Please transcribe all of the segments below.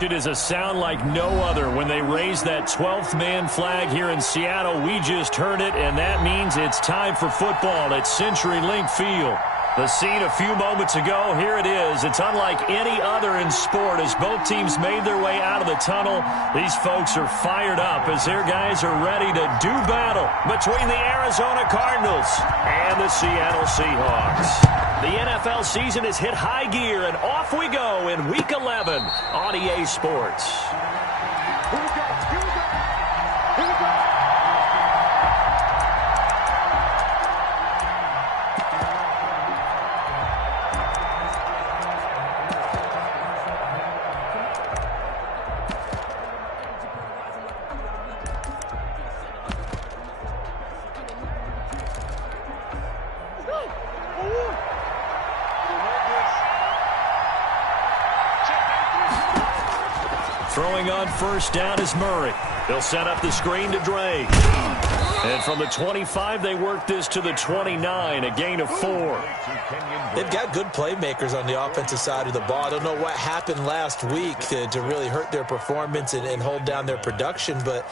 It is a sound like no other when they raise that 12th man flag here in Seattle. We just heard it, and that means it's time for football at CenturyLink Field. The scene a few moments ago, here it is. It's unlike any other in sport as both teams made their way out of the tunnel. These folks are fired up as their guys are ready to do battle between the Arizona Cardinals and the Seattle Seahawks. The NFL season has hit high gear, and off we go in Week 11 on EA Sports. Here we go. Here we go. Here we go. Throwing on first down is Murray. They'll set up the screen to Drake. And from the 25, they work this to the 29, a gain of 4. They've got good playmakers on the offensive side of the ball. I don't know what happened last week to really hurt their performance and hold down their production, but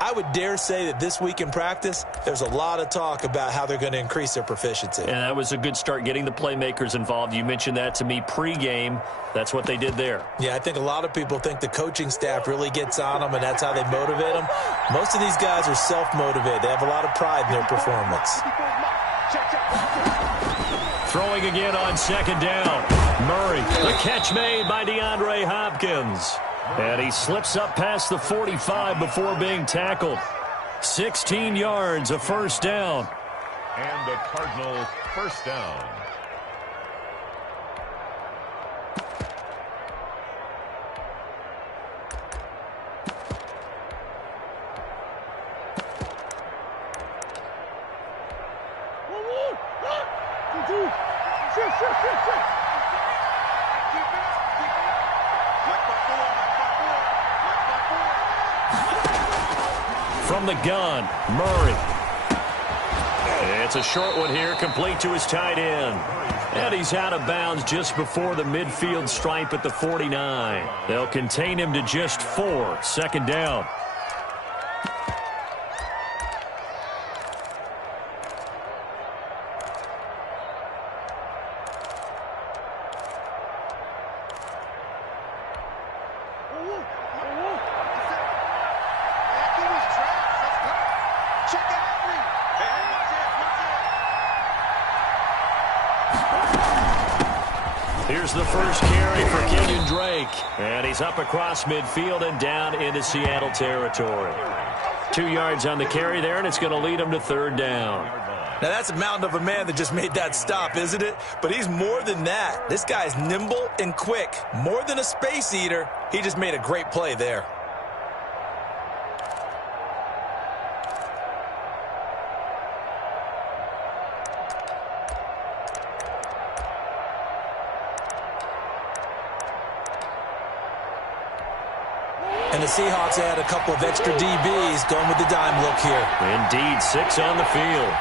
I would dare say that this week in practice, there's a lot of talk about how they're going to increase their proficiency. And that was a good start getting the playmakers involved. You mentioned that to me pregame. That's what they did there. Yeah, I think a lot of people think the coaching staff really gets on them, and that's how they motivate them. Most of these guys are self-motivated. They have a lot of pride in their performance. Throwing again on second down. Murray, the catch made by DeAndre Hopkins. And he slips up past the 45 before being tackled. 16 yards, a first down. And the Cardinals first down. From the gun, Murray. It's a short one here, complete to his tight end. And he's out of bounds just before the midfield stripe at the 49. They'll contain him to just 4, second down. Here's the first carry for Kenyon Drake. And he's up across midfield and down into Seattle territory. 2 yards on the carry there, and it's going to lead him to third down. Now, that's a mountain of a man that just made that stop, isn't it? But he's more than that. This guy's nimble and quick. More than a space eater, he just made a great play there. And the Seahawks add a couple of extra DBs going with the dime look here. Indeed, 6 on the field.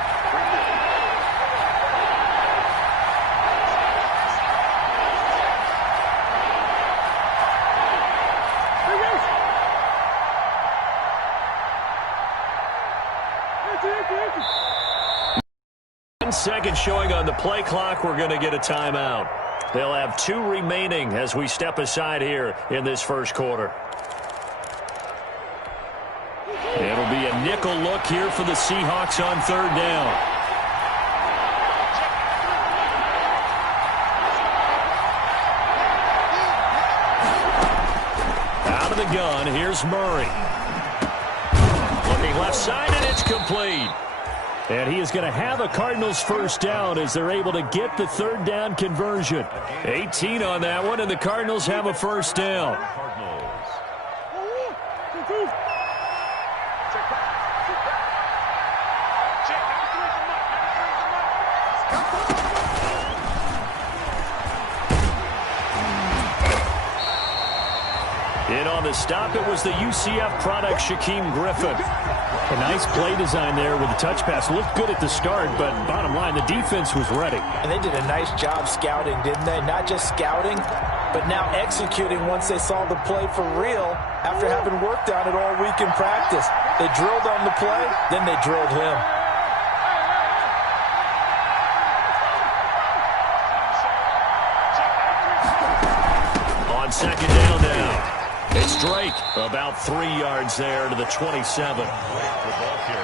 Second showing on the play clock. We're going to get a timeout. They'll have 2 remaining as we step aside here in this first quarter. It'll be a nickel look here for the Seahawks on third down. Out of the gun, here's Murray. Looking left side, and it's complete. And he is going to have a Cardinals first down as they're able to get the third down conversion. 18 on that one, and the Cardinals have a first down. In on the stop, it was the UCF product, Shaquem Griffin. A nice play design there with the touch pass. Looked good at the start, but bottom line, the defense was ready. And they did a nice job scouting, didn't they? Not just scouting, but now executing once they saw the play for real after having worked on it all week in practice. They drilled on the play, then they drilled him. On second down now. It's Drake, about 3 yards there to the 27.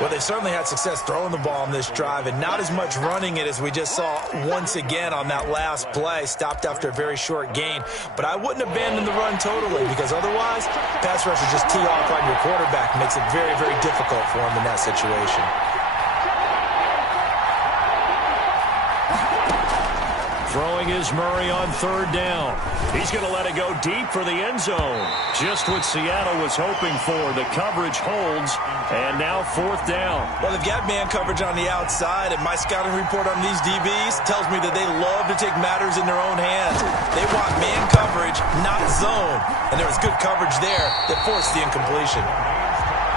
Well, they certainly had success throwing the ball on this drive and not as much running it as we just saw once again on that last play. Stopped after a very short gain. But I wouldn't abandon the run totally because otherwise, pass rushers just tee off on your quarterback. Makes it very, very difficult for him in that situation. Throwing is Murray on third down. He's going to let it go deep for the end zone. Just what Seattle was hoping for. The coverage holds, and now fourth down. Well, they've got man coverage on the outside, and my scouting report on these DBs tells me that they love to take matters in their own hands. They want man coverage, not zone. And there was good coverage there that forced the incompletion.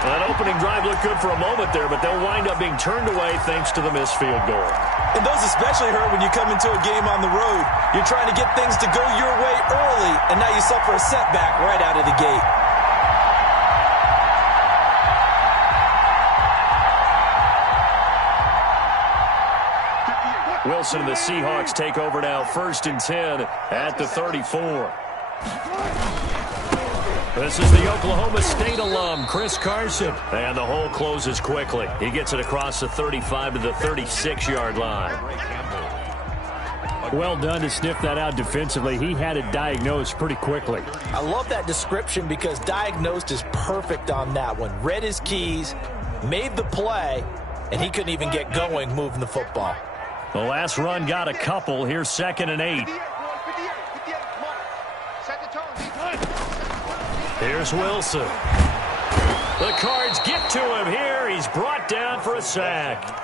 That opening drive looked good for a moment there, but they'll wind up being turned away thanks to the missed field goal. And those especially hurt when you come into a game on the road. You're trying to get things to go your way early, and now you suffer a setback right out of the gate. Wilson and the Seahawks take over now, 1st and 10 at the 34. This is the Oklahoma State alum, Chris Carson. And the hole closes quickly. He gets it across the 35 to the 36-yard line. Well done to sniff that out defensively. He had it diagnosed pretty quickly. I love that description because diagnosed is perfect on that one. Read his keys, made the play, and he couldn't even get going moving the football. The last run got a couple. Here's 2nd and 8. Here's Wilson. The Cards get to him here. He's brought down for a sack.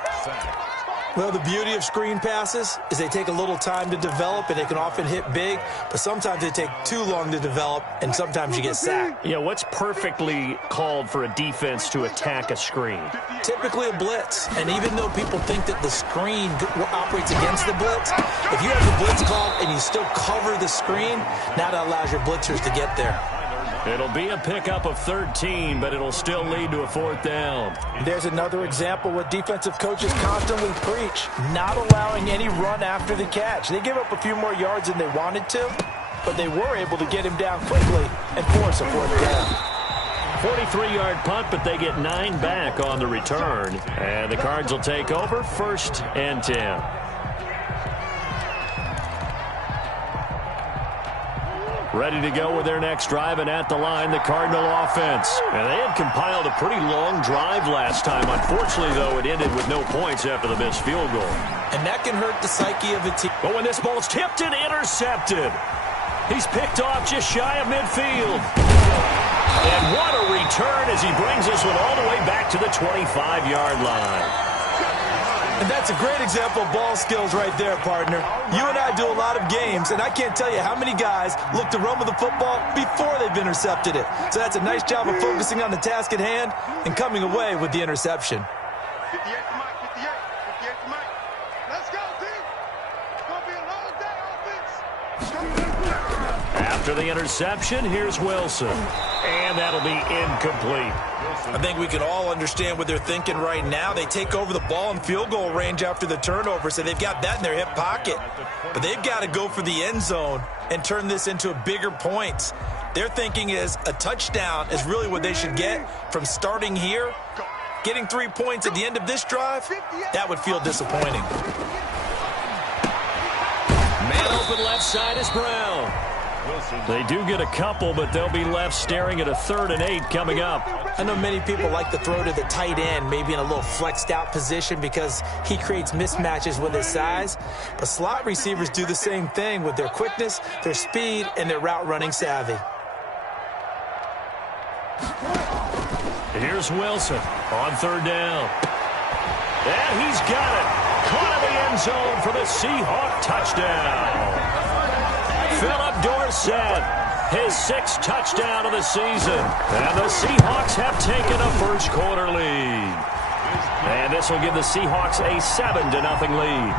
Well, the beauty of screen passes is they take a little time to develop, and they can often hit big, but sometimes they take too long to develop, and sometimes you get sacked. Yeah, what's perfectly called for a defense to attack a screen? Typically a blitz, and even though people think that the screen operates against the blitz, if you have the blitz called and you still cover the screen, now that allows your blitzers to get there. It'll be a pickup of 13, but it'll still lead to a 4th down. There's another example what defensive coaches constantly preach, not allowing any run after the catch. They give up a few more yards than they wanted to, but they were able to get him down quickly and force a 4th down. 43-yard punt, but they get 9 back on the return. And the Cards will take over, 1st and 10. Ready to go with their next drive, and at the line, the Cardinal offense. And they had compiled a pretty long drive last time. Unfortunately, though, it ended with no points after the missed field goal. And that can hurt the psyche of a team. But when this ball's tipped and intercepted, he's picked off just shy of midfield. And what a return as he brings this one all the way back to the 25-yard line. And that's a great example of ball skills right there, partner. You and I do a lot of games, and I can't tell you how many guys look to run with the football before they've intercepted it. So that's a nice job of focusing on the task at hand and coming away with the interception. 58 to Mike, 58 to Mike. Let's go, team. It's going to be a long day, offense. After the interception, here's Wilson. And that'll be incomplete. I think we can all understand what they're thinking right now. They take over the ball in field goal range after the turnover, so they've got that in their hip pocket. But they've got to go for the end zone and turn this into a bigger points. Their thinking is a touchdown is really what they should get from starting here. Getting 3 points at the end of this drive, that would feel disappointing. Man open left side is Brown. They do get a couple, but they'll be left staring at a 3rd and 8 coming up. I know many people like to throw to the tight end, maybe in a little flexed out position because he creates mismatches with his size. But slot receivers do the same thing with their quickness, their speed, and their route running savvy. Here's Wilson on 3rd down. And he's got it. Caught in the end zone for the Seahawk touchdown. Philip Dorsett, his 6th touchdown of the season. And the Seahawks have taken a first quarter lead. And this will give the Seahawks a 7-0 lead.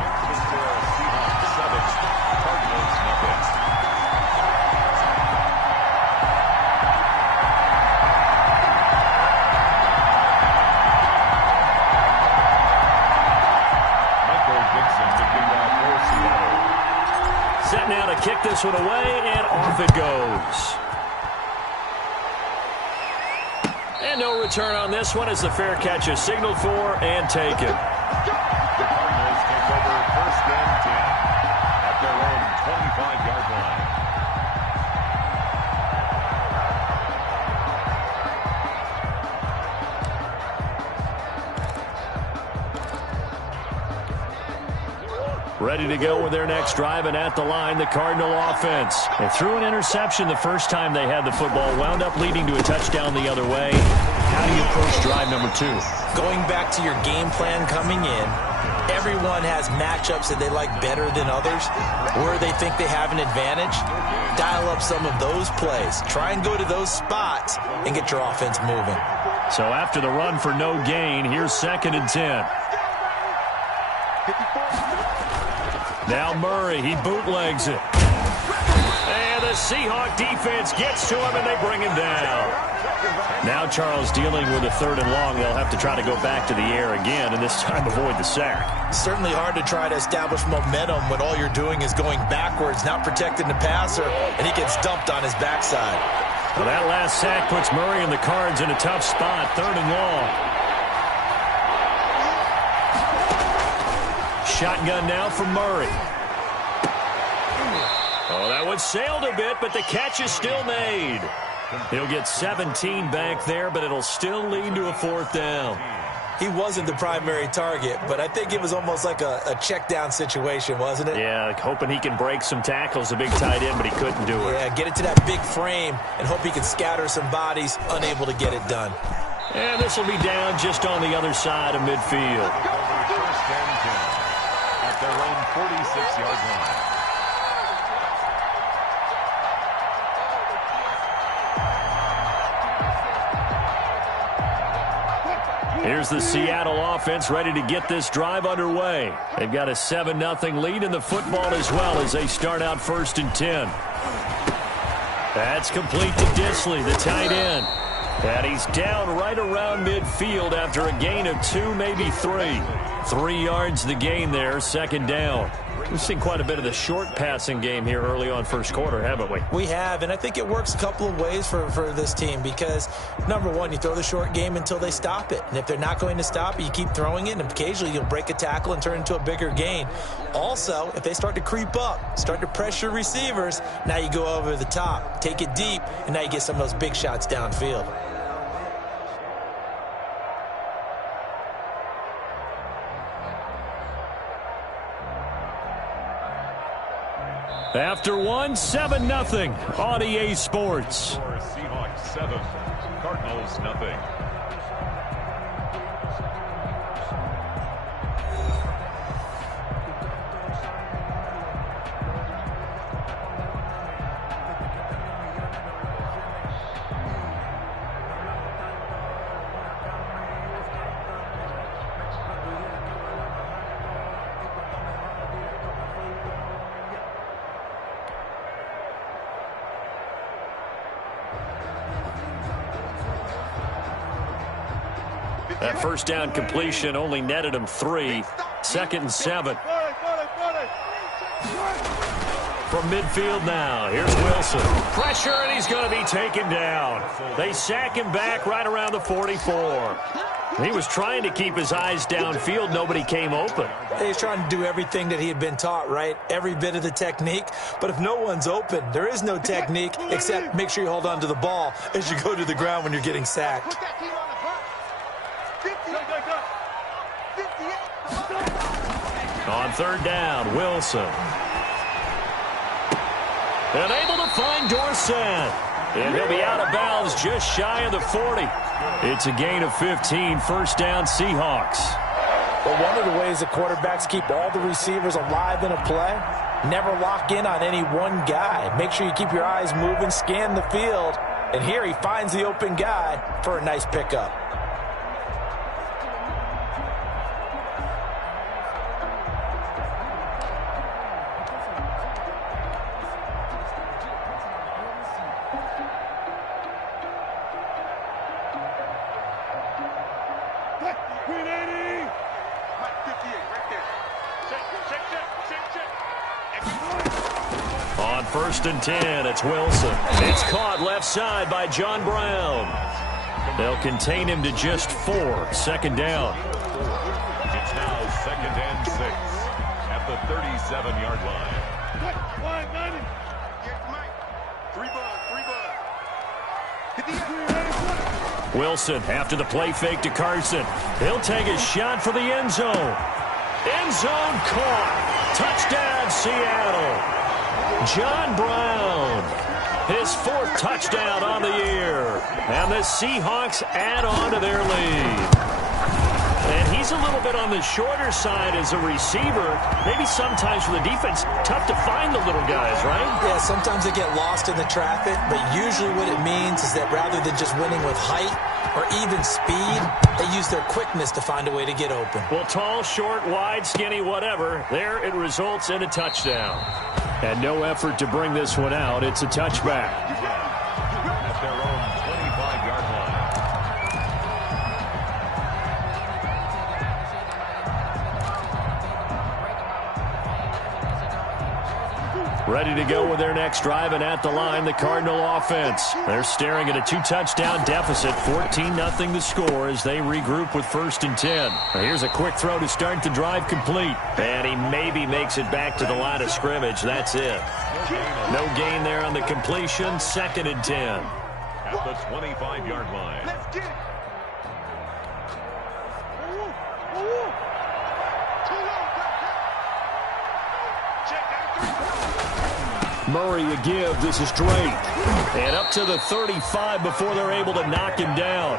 kick this one away, and off it goes. And no return on this one as the fair catch is signaled for and taken. The Cardinals take over 1st and 10 at their own 25-yard line. Ready to go with their next drive, and at the line, the Cardinal offense. They threw an interception the first time they had the football, wound up leading to a touchdown the other way. How do you approach drive number 2? Going back to your game plan coming in, everyone has matchups that they like better than others, where they think they have an advantage. Dial up some of those plays. Try and go to those spots and get your offense moving. So after the run for no gain, here's 2nd and 10. Now Murray, he bootlegs it. And the Seahawk defense gets to him, and they bring him down. Now Charles dealing with a 3rd and long. They'll have to try to go back to the air again, and this time avoid the sack. Certainly hard to try to establish momentum when all you're doing is going backwards, not protecting the passer, and he gets dumped on his backside. Well, that last sack puts Murray and the Cards in a tough spot, 3rd and long. Shotgun now for Murray. Oh, that one sailed a bit, but the catch is still made. He'll get 17 back there, but it'll still lead to a 4th down. He wasn't the primary target, but I think it was almost like a check down situation, wasn't it? Yeah, like hoping he can break some tackles, a big tight end, but he couldn't do it. Yeah, get it to that big frame and hope he can scatter some bodies, unable to get it done. And this will be down just on the other side of midfield. 1st and 10 at their own 46-yard line. Here's the Seattle offense ready to get this drive underway. They've got a 7-0 lead in the football as well as they start out 1st and 10. That's complete to Disley, the tight end. And he's down right around midfield after a gain of 2, maybe 3. 3 yards the gain there, 2nd down. We've seen quite a bit of the short passing game here early on 1st quarter, haven't we? We have, and I think it works a couple of ways for this team because, number one, you throw the short game until they stop it. And if they're not going to stop it, you keep throwing it, and occasionally you'll break a tackle and turn it into a bigger gain. Also, if they start to creep up, start to pressure receivers, now you go over the top, take it deep, and now you get some of those big shots downfield. After 1, 7-0 on EA Sports. Seahawks 7, Cardinals nothing. That 1st down completion only netted him 3. 2nd and 7. From midfield now, here's Wilson. Pressure, and he's going to be taken down. They sack him back right around the 44. He was trying to keep his eyes downfield. Nobody came open. He's trying to do everything that he had been taught, right? Every bit of the technique. But if no one's open, there is no technique except make sure you hold on to the ball as you go to the ground when you're getting sacked. On 3rd down, Wilson. And able to find Dorsett. And he'll be out of bounds just shy of the 40. It's a gain of 15, 1st down Seahawks. Well, one of the ways that quarterbacks keep all the receivers alive in a play, never lock in on any one guy. Make sure you keep your eyes moving, scan the field. And here he finds the open guy for a nice pickup. first and 10. It's Wilson. It's caught left side by John Brown. They'll contain him to just 4. Second down. It's now 2nd and 6 at the 37-yard line. Wilson after the play fake to Carson. He'll take a shot for the end zone. End zone caught. Touchdown, Seattle. John Brown. His 4th touchdown on the year. And the Seahawks add on to their lead. And he's a little bit on the shorter side as a receiver. Maybe sometimes for the defense, tough to find the little guys, right? Yeah, sometimes they get lost in the traffic, but usually what it means is that rather than just winning with height or even speed, they use their quickness to find a way to get open. Well, tall, short, wide, skinny, whatever, there it results in a touchdown. And no effort to bring this one out. It's a touchback. At their own 25-yard line. Ready to go with their next drive, and at the line, the Cardinal offense. They're staring at a 2-touchdown deficit, 14-0 the score as they regroup with 1st and 10. Here's a quick throw to start the drive complete. And he maybe makes it back to the line of scrimmage. That's it. No gain there on the completion, 2nd and 10. At the 25-yard line. Let's get it. Murray a give. This is Drake. And up to the 35 before they're able to knock him down.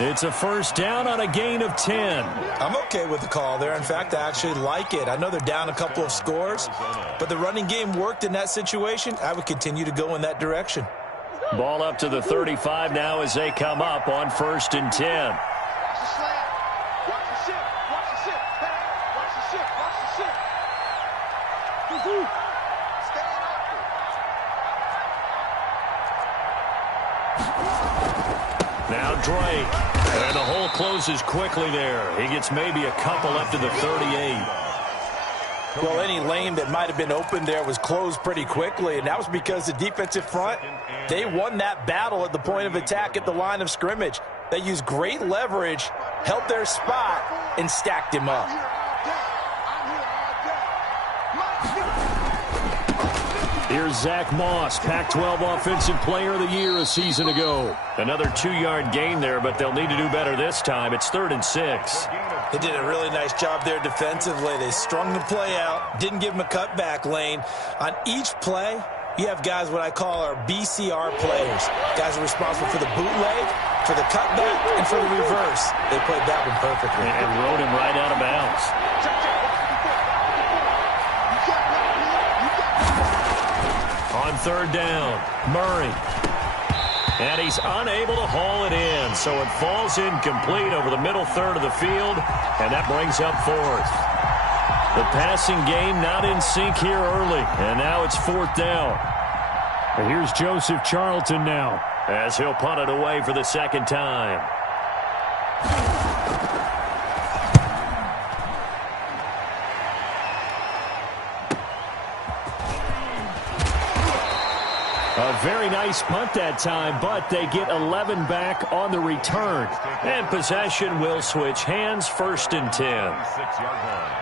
It's a 1st down on a gain of 10. I'm okay with the call there. In fact, I actually like it. I know they're down a couple of scores, but the running game worked in that situation. I would continue to go in that direction. Ball up to the 35 now as they come up on 1st and 10. Watch the slant. Watch the ship. Watch the ship. Hey, watch the ship. Watch the ship. Stay open. Now Drake. And the hole closes quickly there. He gets maybe a couple up to the 38. Well, any lane that might have been open there was closed pretty quickly, and that was because the defensive front, they won that battle at the point of attack at the line of scrimmage. They used great leverage, held their spot, and stacked him up. Here's Zach Moss, Pac-12 Offensive Player of the Year a season ago. Another 2-yard gain there, but they'll need to do better this time. It's 3rd and 6. They did a really nice job there defensively. They strung the play out, didn't give him a cutback lane. On each play, you have guys what I call our BCR players. Guys are responsible for the bootleg, for the cutback, and for the reverse. They played that one perfectly. And rode him right out of bounds. On 3rd down, Murray. And he's unable to haul it in, so it falls incomplete over the middle third of the field, and that brings up 4th. The passing game not in sync here early, and now it's 4th down. And here's Joseph Charlton now, as he'll punt it away for the 2nd time. A very nice punt that time, but they get 11 back on the return. And possession will switch hands, 1st and 10. 6-yard line.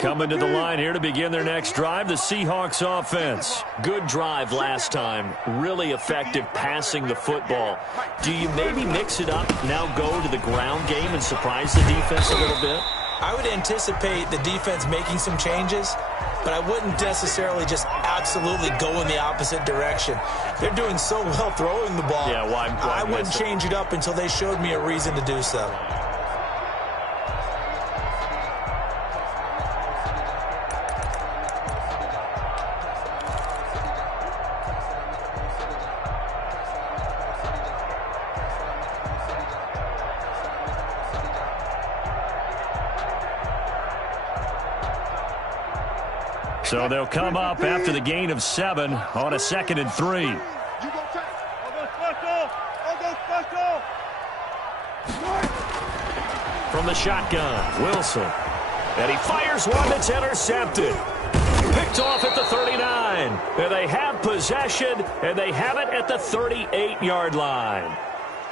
Coming to the line here to begin their next drive, the Seahawks offense. Good drive last time. Really effective passing the football. Do you maybe mix it up, now go to the ground game and surprise the defense a little bit? I would anticipate the defense making some changes, but I wouldn't necessarily just absolutely go in the opposite direction. They're doing so well throwing the ball. Yeah, why I wouldn't change it up until they showed me a reason to do so. So they'll come up after the gain of 7 on a 2nd and 3. You go back. I'll go special. From the shotgun, Wilson. And he fires one that's intercepted. Picked off at the 39. And they have possession, and they have it at the 38-yard line.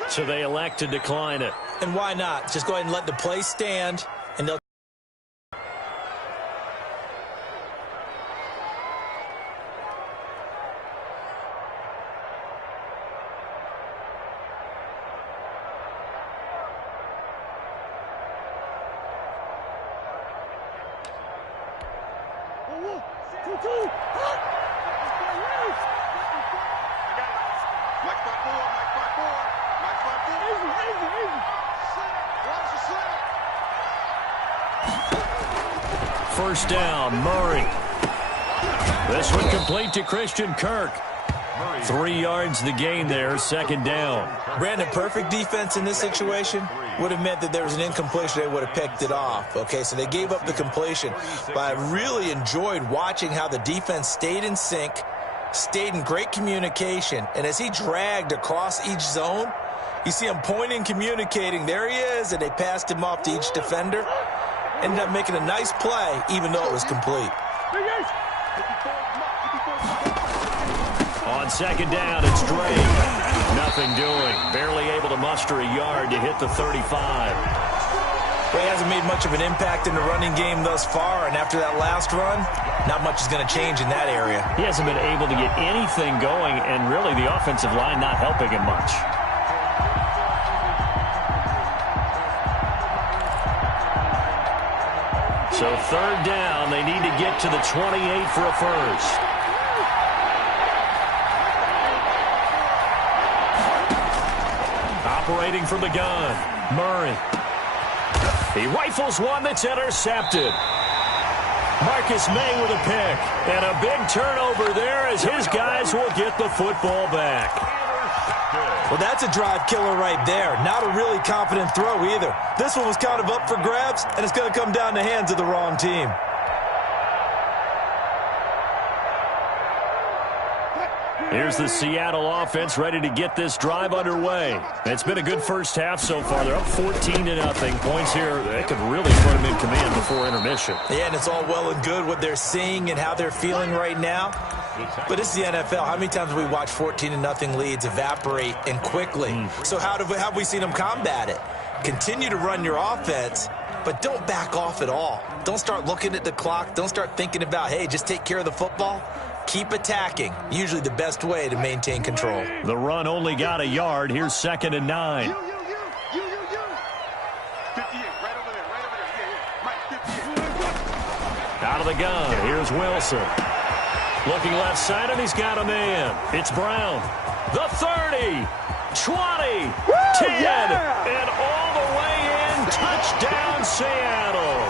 So they elect to decline it. And why not? Just go ahead and let the play stand, and they'll First down, Murray. This one complete to Christian Kirk. 3 yards the gain there, 2nd down. Brandon, perfect defense in this situation would have meant that there was an incompletion. They would have picked it off. Okay, so they gave up the completion. But I really enjoyed watching how the defense stayed in sync, stayed in great communication. And as he dragged across each zone, you see him pointing, communicating. There he is, and they passed him off to each defender. Ended up making a nice play, even though it was complete. On 2nd down, it's Drake. Nothing doing. Barely able to muster a yard to hit the 35. Well, he hasn't made much of an impact in the running game thus far, and after that last run, not much is going to change in that area. He hasn't been able to get anything going, and really the offensive line not helping him much. So 3rd down, they need to get to the 28 for a first. Operating from the gun, Murray. He rifles one that's intercepted. Marcus May with a pick. And a big turnover there as his guys will get the football back. Well, that's a drive killer right there. Not a really confident throw either. This one was kind of up for grabs, and it's going to come down the hands of the wrong team. Here's the Seattle offense ready to get this drive underway. It's been a good first half so far. They're up 14-0. Points here, they could really put them in command before intermission. Yeah, and it's all well and good what they're seeing and how they're feeling right now. But it's the NFL. How many times have we watched 14-0 leads evaporate and quickly? So how have we seen them combat it? Continue to run your offense, but don't back off at all. Don't start looking at the clock. Don't start thinking about, hey, just take care of the football. Keep attacking. Usually the best way to maintain control. The run only got a yard. Here's 2nd and 9. 58, right over there. Yeah. Right, 58. Out of the gun. Here's Wilson. Looking left side, and he's got a man. It's Brown. The 30, 20, 10, and all the way in. Touchdown, Seattle.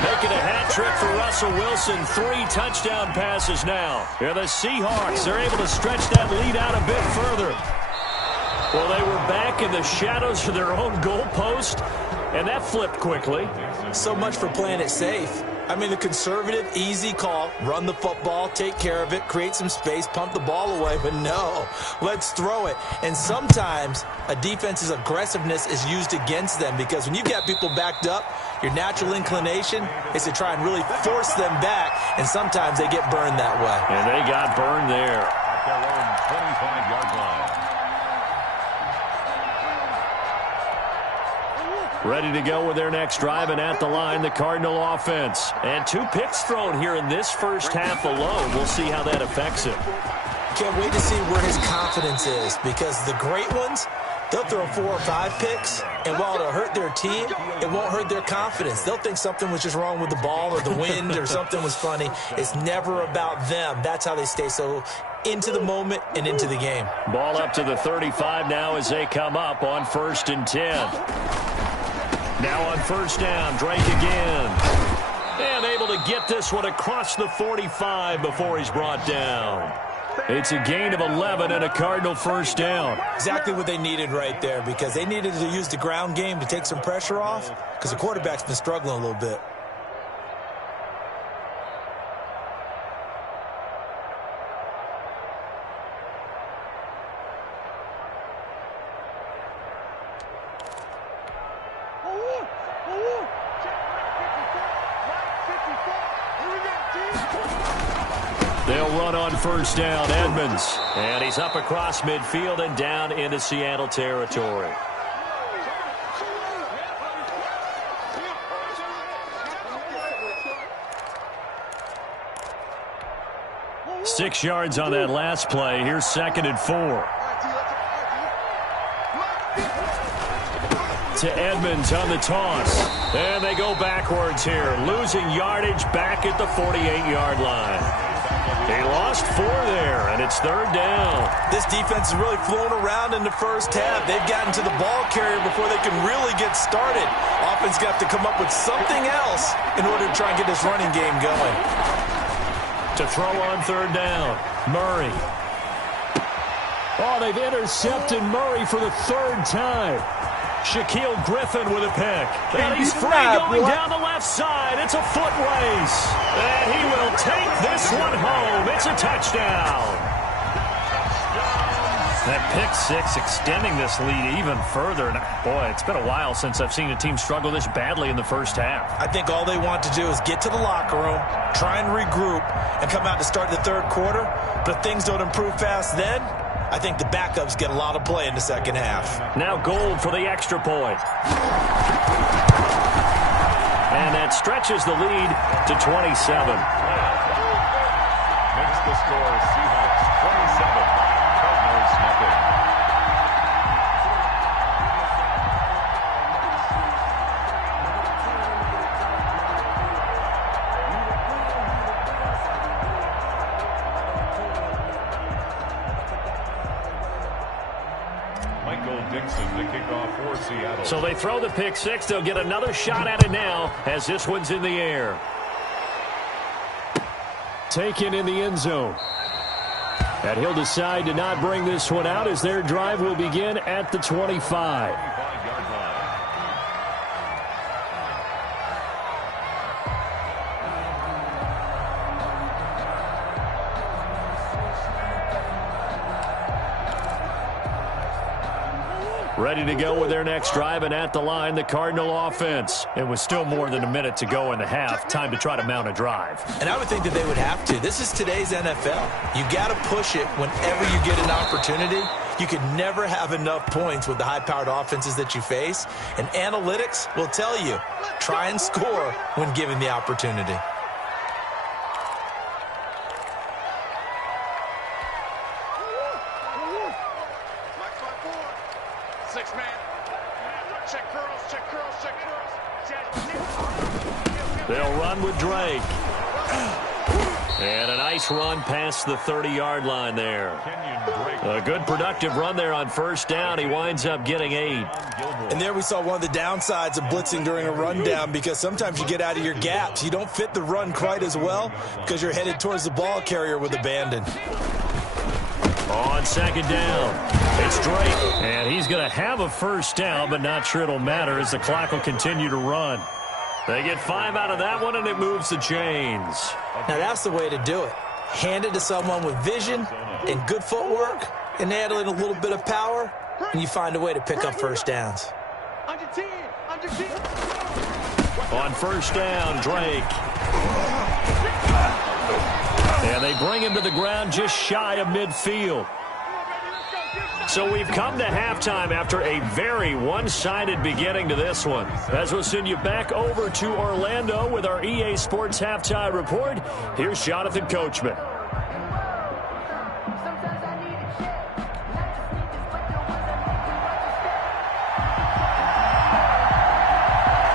Making a hat trick for Russell Wilson. 3 touchdown passes now. And the Seahawks are able to stretch that lead out a bit further. Well, they were back in the shadows of their own goalpost, and that flipped quickly. So much for playing it safe. I mean, the conservative, easy call, run the football, take care of it, create some space, pump the ball away, but no, let's throw it. And sometimes a defense's aggressiveness is used against them because when you've got people backed up, your natural inclination is to try and really force them back, and sometimes they get burned that way. And they got burned there. At their own 25-yard line. Ready to go with their next drive, and at the line, the Cardinal offense. And 2 picks thrown here in this first half alone. We'll see how that affects him. Can't wait to see where his confidence is because the great ones, they'll throw 4 or 5 picks, and while it'll hurt their team, it won't hurt their confidence. They'll think something was just wrong with the ball or the wind or something was funny. It's never about them. That's how they stay so into the moment and into the game. Ball up to the 35 now as they come up on 1st and 10. Now on 1st down, Drake again. And able to get this one across the 45 before he's brought down. It's a gain of 11 and a Cardinal 1st down. Exactly what they needed right there because they needed to use the ground game to take some pressure off because the quarterback's been struggling a little bit. They'll run on first down, Edmonds. And he's up across midfield and down into Seattle territory. Six yards on that last play. Here's 2nd and 4. To Edmonds on the toss. And they go backwards here, losing yardage back at the 48-yard line. He lost 4 there, and it's 3rd down. This defense is really flown around in the first half. They've gotten to the ball carrier before they can really get started. Offense got to come up with something else in order to try and get this running game going. To throw on 3rd down, Murray. Oh, they've intercepted Murray for the 3rd time. Shaquille Griffin with a pick. And he's free going down the left side. It's a foot race. And he will take this one home. It's a touchdown. That pick six extending this lead even further. And boy, it's been a while since I've seen a team struggle this badly in the first half. I think all they want to do is get to the locker room, try and regroup, and come out to start the 3rd quarter. But if things don't improve fast then, I think the backups get a lot of play in the second half. Now Gold for the extra point. And that stretches the lead to 27. Makes the score Seahawks 27, Cardinals nothing. The kickoff for Seattle. So they throw the pick six. They'll get another shot at it now as this one's in the air. Taken in the end zone. And he'll decide to not bring this one out as their drive will begin at the 25. Ready to go with their next drive, and at the line, the Cardinal offense. It was still more than a minute to go in the half. Time to try to mount a drive. And I would think that they would have to. This is today's NFL. You got to push it whenever you get an opportunity. You can never have enough points with the high-powered offenses that you face. And analytics will tell you, try and score when given the opportunity. They'll run with Drake. And a nice run past the 30-yard line there. A good productive run there on first down. He winds up getting 8. And there we saw one of the downsides of blitzing during a rundown, because sometimes you get out of your gaps. You don't fit the run quite as well because you're headed towards the ball carrier with abandon. On second down, it's Drake. And he's going to have a first down, but not sure it'll matter as the clock will continue to run. They get 5 out of that one, and it moves the chains. Now, that's the way to do it. Hand it to someone with vision and good footwork, and add in a little bit of power, and you find a way to pick up first downs. Under 10. On first down, Drake. And they bring him to the ground just shy of midfield. So we've come to halftime after a very one-sided beginning to this one. As we'll send you back over to Orlando with our EA Sports Halftime Report, here's Jonathan Coachman.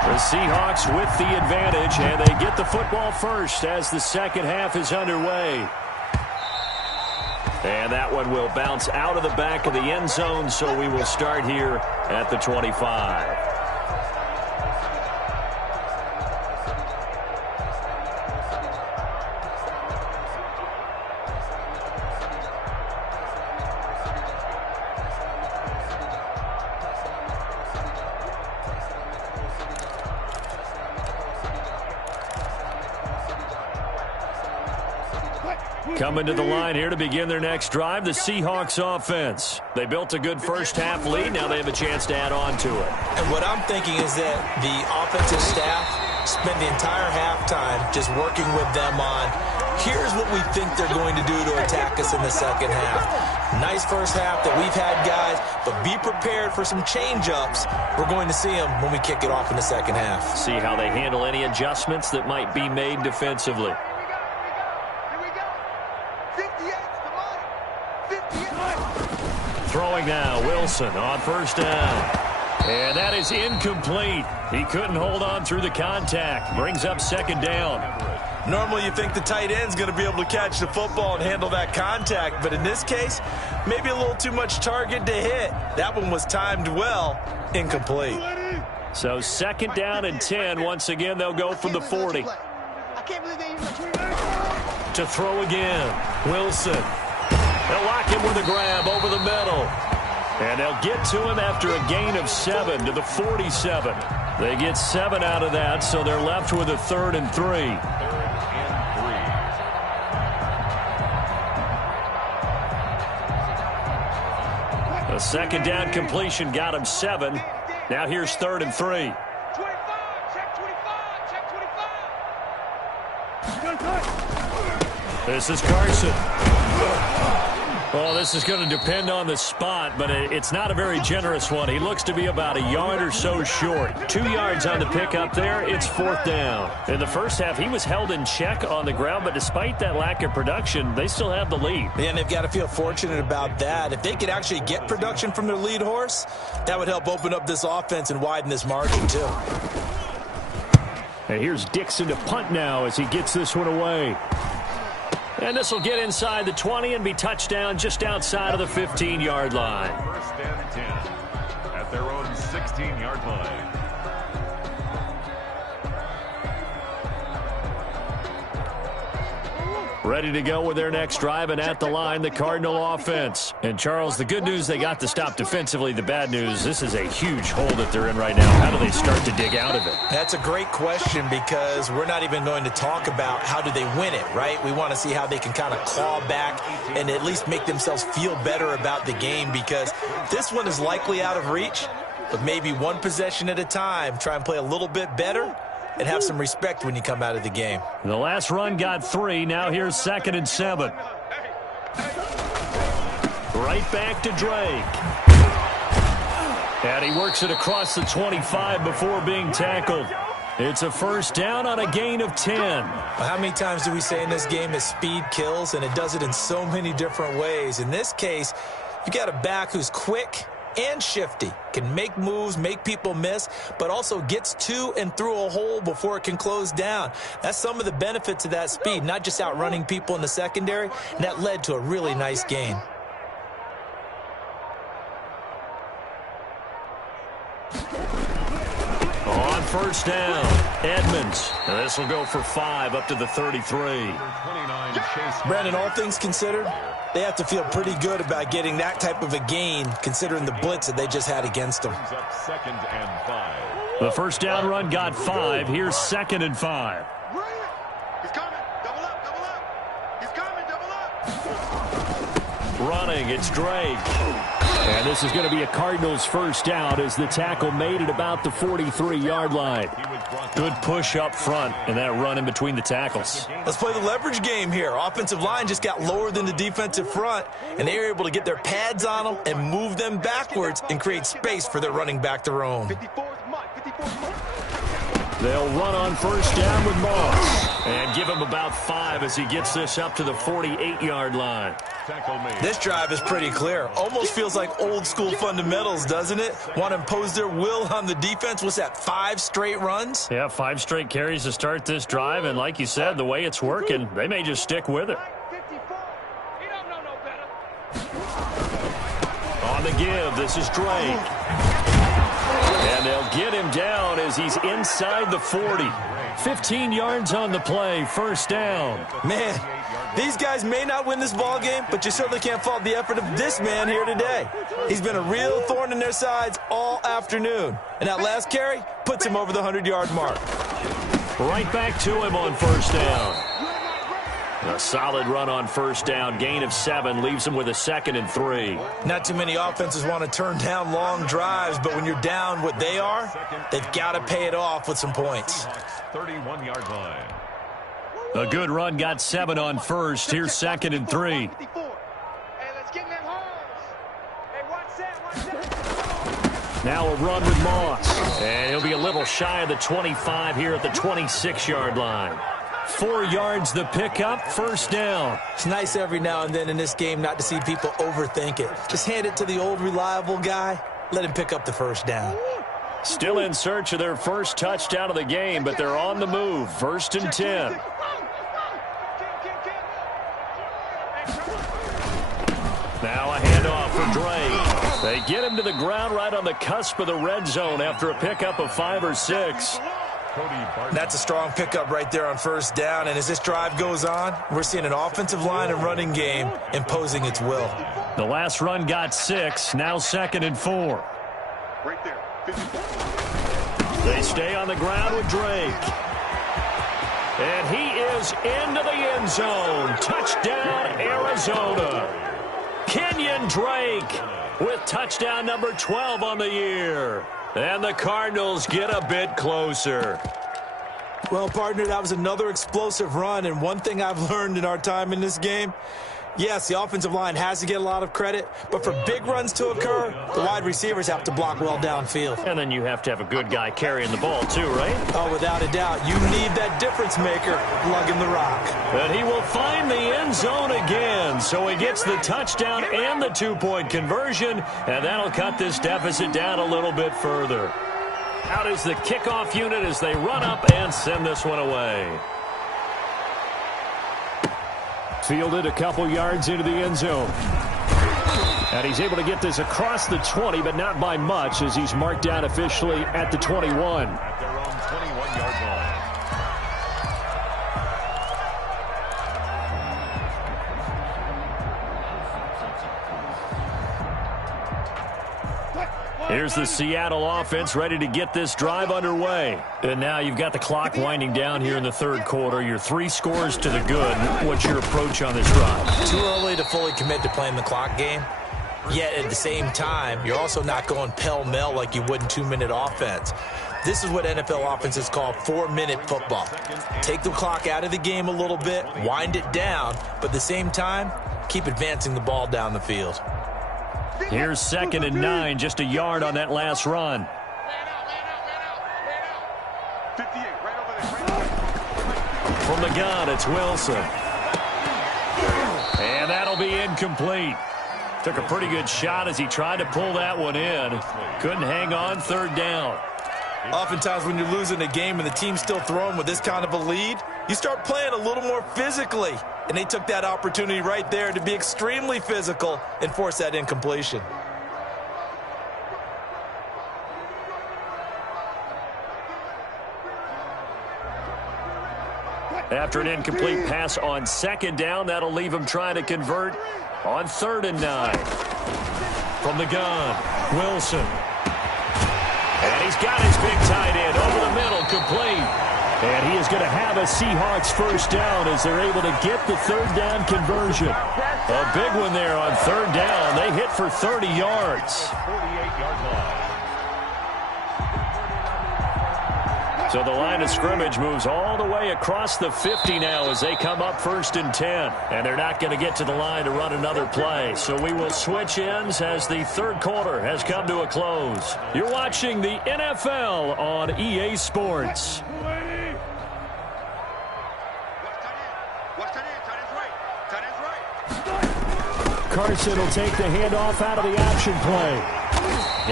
The Seahawks with the advantage, and they get the football first as the second half is underway. And that one will bounce out of the back of the end zone, so we will start here at the 25. Coming to the line here to begin their next drive, the Seahawks offense. They built a good first-half lead. Now they have a chance to add on to it. And what I'm thinking is that the offensive staff spent the entire halftime just working with them on Here's what we think they're going to do to attack us in the second half. Nice first half that we've had, guys, but be prepared for some change-ups. We're going to see them when we kick it off in the second half. See how they handle any adjustments that might be made defensively. Throwing now, Wilson on first down. And that is incomplete. He couldn't hold on through the contact. Brings up second down. Normally you think the tight end's going to be able to catch the football and handle that contact, but in this case, maybe a little too much target to hit. That one was timed well. Incomplete. So second down and 10. Once again, they'll go from the 40. To throw again, Wilson. They'll lock him with a grab over the middle. And they'll get to him after a gain of 7 to the 47. They get 7 out of that, so they're left with a 3rd and 3. A second down completion got him 7. Now here's 3rd and 3. 25, check 25, check 25. This is Carson. Well, this is going to depend on the spot, but it's not a very generous one. He looks to be about a yard or so short. 2 yards on the pickup there. It's 4th down. In the first half, he was held in check on the ground, but despite that lack of production, they still have the lead. And they've got to feel fortunate about that. If they could actually get production from their lead horse, that would help open up this offense and widen this margin, too. And here's Dixon to punt now as he gets this one away. And this will get inside the 20 and be touchdown just outside of the 15-yard line. 1st and 10 at their own 16-yard line. Ready to go with their next drive, and at the line, the Cardinal offense. And, Charles, the good news, they got to stop defensively. The bad news, this is a huge hole that they're in right now. How do they start to dig out of it? That's a great question because we're not even going to talk about how do they win it, right? We want to see how they can kind of claw back and at least make themselves feel better about the game because this one is likely out of reach, but maybe one possession at a time. Try and play a little bit better and have some respect when you come out of the game. The last run got 3. Now here's 2nd and 7. Right back to Drake. And he works it across the 25 before being tackled. It's a 1st down on a gain of 10. Well, how many times do we say in this game that speed kills, and it does it in so many different ways? In this case, you got a back who's quick and shifty, can make moves, make people miss, but also gets to and through a hole before it can close down. That's some of the benefits of that speed, not just outrunning people in the secondary, and that led to a really nice gain. On 1st down, Edmonds. And this will go for 5 up to the 33. Brandon, all things considered, they have to feel pretty good about getting that type of a gain considering the blitz that they just had against them. The 1st down run got 5. Here's 2nd and 5. He's coming. Double up, double up. He's coming, double up. Running, it's Drake. And this is going to be a Cardinals 1st down as the tackle made it about the 43-yard line. Good push up front and that run in between the tackles. Let's play the leverage game here. Offensive line just got lower than the defensive front, and they were able to get their pads on them and move them backwards and create space for their running back to roam. 54th month, 54th month. They'll run on 1st down with Moss and give him about 5 as he gets this up to the 48-yard line. This drive is pretty clear. Almost feels like old school fundamentals, doesn't it? Want to impose their will on the defense. What's that, 5 straight runs? Yeah, 5 straight carries to start this drive, and like you said, the way it's working, they may just stick with it. 54. He don't know no better. On the give, this is Drake. And they'll get him down as he's inside the 40. 15 yards on the play, 1st down. Man, these guys may not win this ball game, but you certainly can't fault the effort of this man here today. He's been a real thorn in their sides all afternoon. And that last carry puts him over the 100-yard mark. Right back to him on 1st down. A solid run on 1st down. Gain of 7 leaves him with a 2nd and 3. Not too many offenses want to turn down long drives, but when you're down what they are, they've got to pay it off with some points. 31-yard line. A good run got 7 on first. Here's 2nd and 3. Hey, let's get in them holes. Hey, watch that. Now a run with Moss. And he'll be a little shy of the 25 here at the 26-yard line. 4 yards the pickup, first down. It's nice every now and then in this game not to see people overthink it. Just hand it to the old reliable guy. Let him pick up the first down. Still in search of their first touchdown of the game, but they're on the move. 1st and 10. Now a handoff for Drake. They get him to the ground right on the cusp of the red zone after a pickup of 5 or 6. That's a strong pickup right there on first down, and as this drive goes on, we're seeing an offensive line and running game imposing its will. The last run got 6, now 2nd and 4. Right there. They stay on the ground with Drake. And he is into the end zone. Touchdown, Arizona. Kenyon Drake with touchdown number 12 on the year. And the Cardinals get a bit closer. Well, partner, that was another explosive run, and one thing I've learned in our time in this game, yes, the offensive line has to get a lot of credit, but for big runs to occur, the wide receivers have to block well downfield. And then you have to have a good guy carrying the ball too, right? Oh, without a doubt. You need that difference maker lugging the rock. And he will find the end zone again. So he gets the touchdown and the 2-point conversion, and that'll cut this deficit down a little bit further. Out is the kickoff unit as they run up and send this one away. Fielded a couple yards into the end zone. And he's able to get this across the 20, but not by much as he's marked down officially at the 21. At their own 21-yard line. Here's the Seattle offense ready to get this drive underway. And now you've got the clock winding down here in the third quarter. You're 3 scores to the good. What's your approach on this drive? Too early to fully commit to playing the clock game. Yet at the same time, you're also not going pell-mell like you would in 2-minute offense. This is what NFL offenses call 4-minute football. Take the clock out of the game a little bit, wind it down, but at the same time, keep advancing the ball down the field. Here's 2nd and 9, just a yard on that last run. 58, right over there. From the gun, it's Wilson. And that'll be incomplete. Took a pretty good shot as he tried to pull that one in. Couldn't hang on, 3rd down. Oftentimes when you're losing a game and the team's still throwing with this kind of a lead, you start playing a little more physically. And they took that opportunity right there to be extremely physical and force that incompletion. After an incomplete pass on 2nd down, that'll leave him trying to convert on 3rd and 9. From the gun, Wilson. And he's got his big tight end over the middle, complete. And he is going to have a Seahawks first down as they're able to get the 3rd down conversion. A big one there on 3rd down. They hit for 30 yards. 48-yard line. So the line of scrimmage moves all the way across the 50 now as they come up 1st and 10. And they're not going to get to the line to run another play. So we will switch ends as the third quarter has come to a close. You're watching the NFL on EA Sports. Carson will take the handoff out of the option play.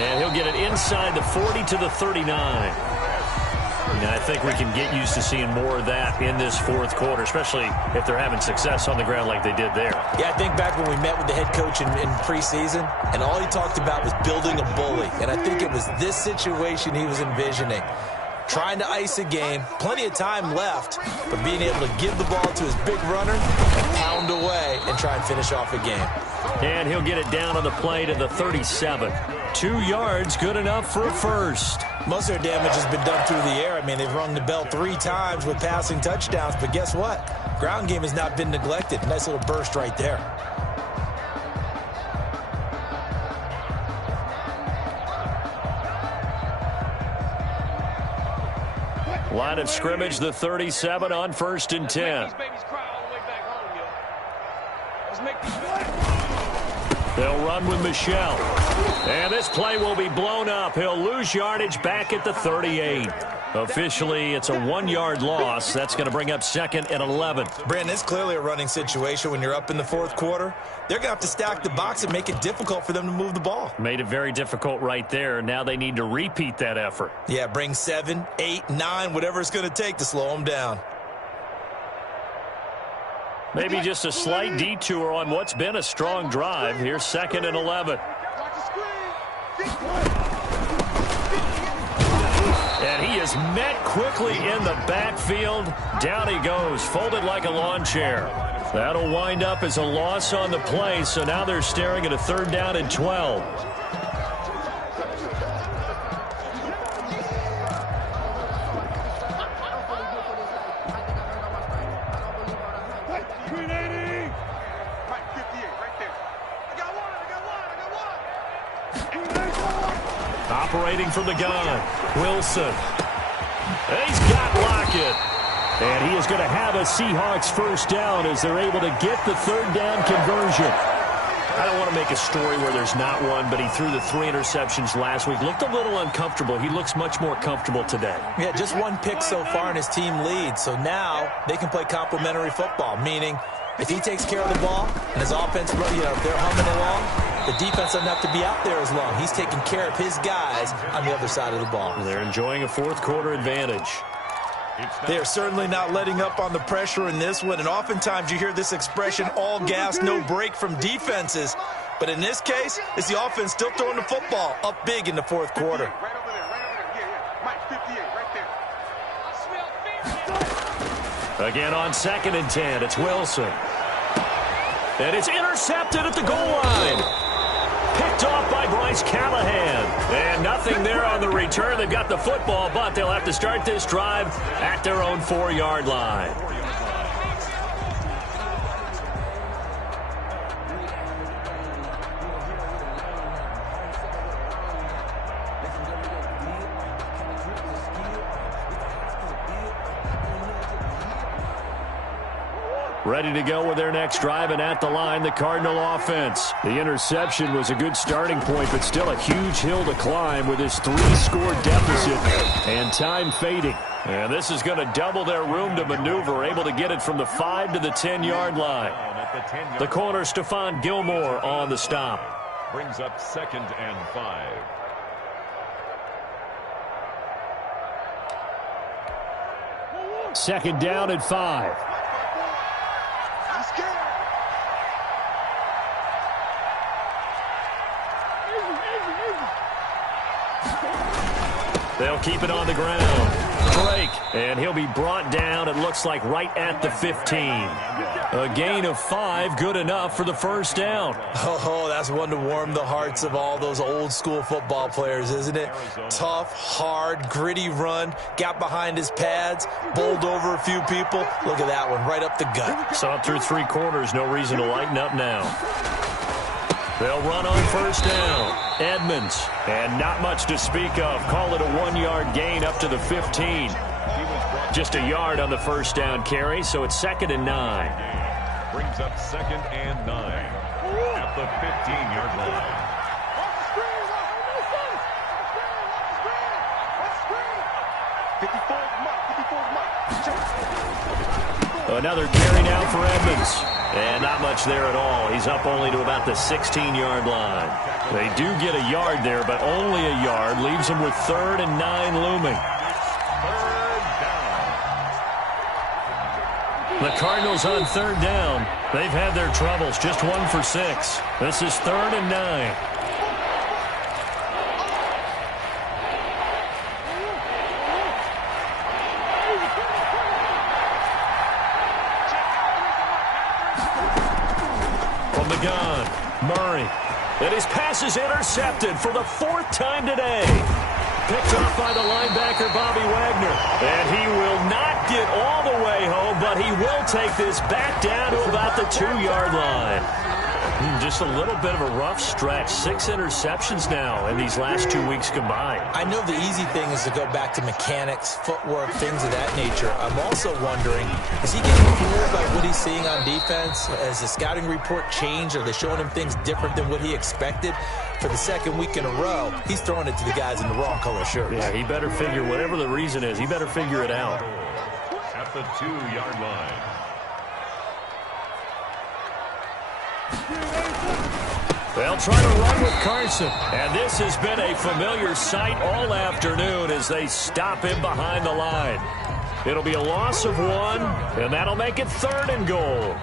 And he'll get it inside the 40 to the 39. And I think we can get used to seeing more of that in this 4th quarter, especially if they're having success on the ground like they did there. Yeah, I think back when we met with the head coach in preseason, and all he talked about was building a bully. And I think it was this situation he was envisioning. Trying to ice a game, plenty of time left, but being able to give the ball to his big runner and pound away and try and finish off a game. And he'll get it down on the play to the 37. 2 yards, good enough for a first. Most of their damage has been done through the air. I mean, they've rung the bell 3 times with passing touchdowns, but guess what? Ground game has not been neglected. Nice little burst right there. Line of scrimmage, the 37 on 1st and 10. They'll run with Michelle. And this play will be blown up. He'll lose yardage back at the 38. Officially, it's a 1-yard loss. That's going to bring up 2nd and 11. Brandon, it's clearly a running situation when you're up in the 4th quarter. They're going to have to stack the box and make it difficult for them to move the ball. Made it very difficult right there. Now they need to repeat that effort. Yeah, bring 7, 8, 9, whatever it's going to take to slow them down. Maybe just a slight detour on what's been a strong drive. Here's 2nd and 11. And he is met quickly in the backfield. Down he goes, folded like a lawn chair. That'll wind up as a loss on the play, so now they're staring at a 3rd down and 12. Operating from the gun, Wilson. He's got Lockett. And he is going to have a Seahawks 1st down as they're able to get the 3rd down conversion. I don't want to make a story where there's not one, but he threw the 3 interceptions last week. Looked a little uncomfortable. He looks much more comfortable today. Yeah, just 1 pick so far and his team leads. So now they can play complementary football, meaning if he takes care of the ball and his offense, if they're humming along, the defense doesn't have to be out there as long. He's taking care of his guys on the other side of the ball. They're enjoying a 4th quarter advantage. They are certainly not letting up on the pressure in this one, and oftentimes you hear this expression, all gas, no break from defenses. But in this case, it's the offense still throwing the football up big in the 4th quarter. Again on 2nd and 10, it's Wilson. And it's intercepted at the goal line. Picked off by Bryce Callahan. And nothing there on the return. They've got the football, but they'll have to start this drive at their own 4-yard line. Ready to go with their next drive, and at the line, the Cardinal offense. The interception was a good starting point, but still a huge hill to climb with his 3-score deficit and time fading. And this is going to double their room to maneuver, able to get it from the 5 to the 10-yard line. The corner, Stephon Gilmore, on the stop. Brings up 2nd and 5. Second down and 5. They'll keep it on the ground. Drake, and he'll be brought down, it looks like, right at the 15. A gain of 5, good enough for the 1st down. Oh, that's one to warm the hearts of all those old-school football players, isn't it? Tough, hard, gritty run, got behind his pads, bowled over a few people. Look at that one, right up the gut. Saw it through 3 quarters, no reason to lighten up now. They'll run on 1st down. Edmonds, and not much to speak of. Call it a 1-yard gain up to the 15. Just a yard on the 1st down carry, so it's 2nd and 9. Brings up 2nd and 9 at the 15-yard line. Another carry now for Edmonds. And not much there at all. He's up only to about the 16-yard line. They do get a yard there, but only a yard. Leaves them with 3rd and 9 looming. 3rd down. The Cardinals on 3rd down. They've had their troubles. Just 1 for 6. This is 3rd and 9. Gun. Murray. And his pass is intercepted for the 4th time today. Picked off by the linebacker, Bobby Wagner. And he will not get all the way home, but he will take this back down to about the 2-yard line. Just a little bit of a rough stretch. 6 interceptions now in these last 2 weeks combined. I know the easy thing is to go back to mechanics, footwork, things of that nature. I'm also wondering, is he getting fooled by what he's seeing on defense? Has the scouting report changed? Are they showing him things different than what he expected? For the second week in a row, he's throwing it to the guys in the wrong color shirts. Yeah, he better figure, whatever the reason is, he better figure it out. At the 2-yard line. They'll try to run with Carson. And this has been a familiar sight all afternoon as they stop him behind the line. It'll be a loss of 1, and that'll make it 3rd and goal.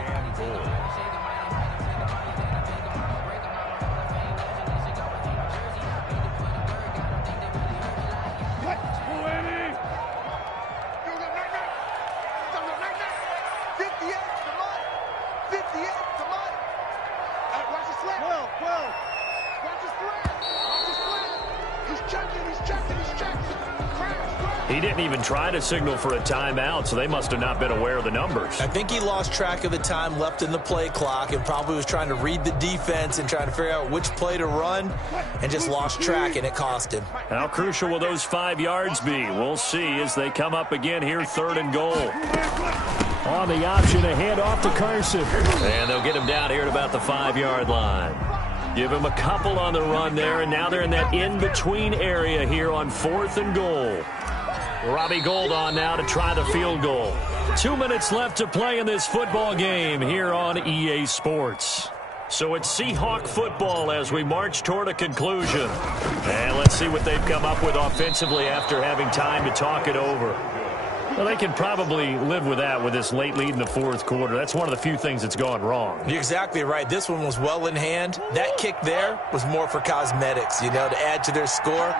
He didn't even try to signal for a timeout, so they must have not been aware of the numbers. I think he lost track of the time left in the play clock and probably was trying to read the defense and trying to figure out which play to run and just lost track, and it cost him. How crucial will those 5 yards be? We'll see as they come up again here, 3rd and goal. On the option, a handoff to Carson. And they'll get him down here at about the 5-yard line. Give him a couple on the run there, and now they're in that in-between area here on 4th and goal. Robbie Gould on now to try the field goal. 2 minutes left to play in this football game here on EA Sports. So it's Seahawk football as we march toward a conclusion. And let's see what they've come up with offensively after having time to talk it over. Well, they can probably live with that with this late lead in the 4th quarter. That's one of the few things that's gone wrong. You're exactly right. This one was well in hand. That kick there was more for cosmetics, to add to their score.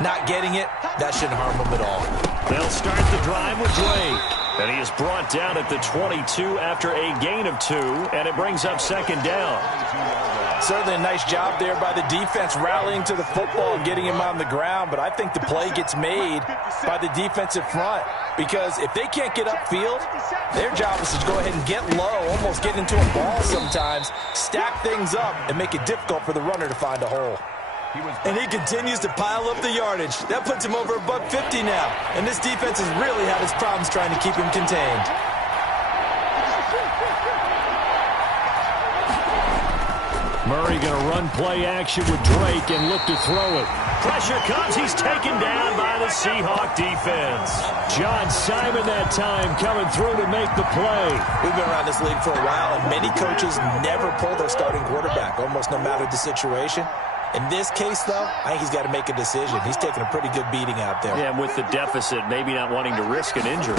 Not getting it, that shouldn't harm them at all. They'll start the drive with Drake. And he is brought down at the 22 after a gain of 2, and it brings up 2nd down. Certainly a nice job there by the defense rallying to the football and getting him on the ground, but I think the play gets made by the defensive front because if they can't get upfield, their job is to go ahead and get low, almost get into a ball sometimes, stack things up, and make it difficult for the runner to find a hole. And he continues to pile up the yardage. That puts him over $150 now. And this defense has really had its problems trying to keep him contained. Murray going to run play action with Drake and look to throw it. Pressure comes. He's taken down by the Seahawk defense. John Simon that time coming through to make the play. We've been around this league for a while, and many coaches never pull their starting quarterback, almost no matter the situation. In this case, though, I think he's got to make a decision. He's taking a pretty good beating out there. Yeah, with the deficit, maybe not wanting to risk an injury.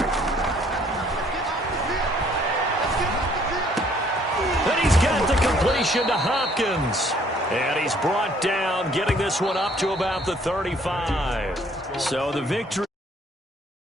And he's got the completion to Hopkins. And he's brought down, getting this one up to about the 35. So the victory.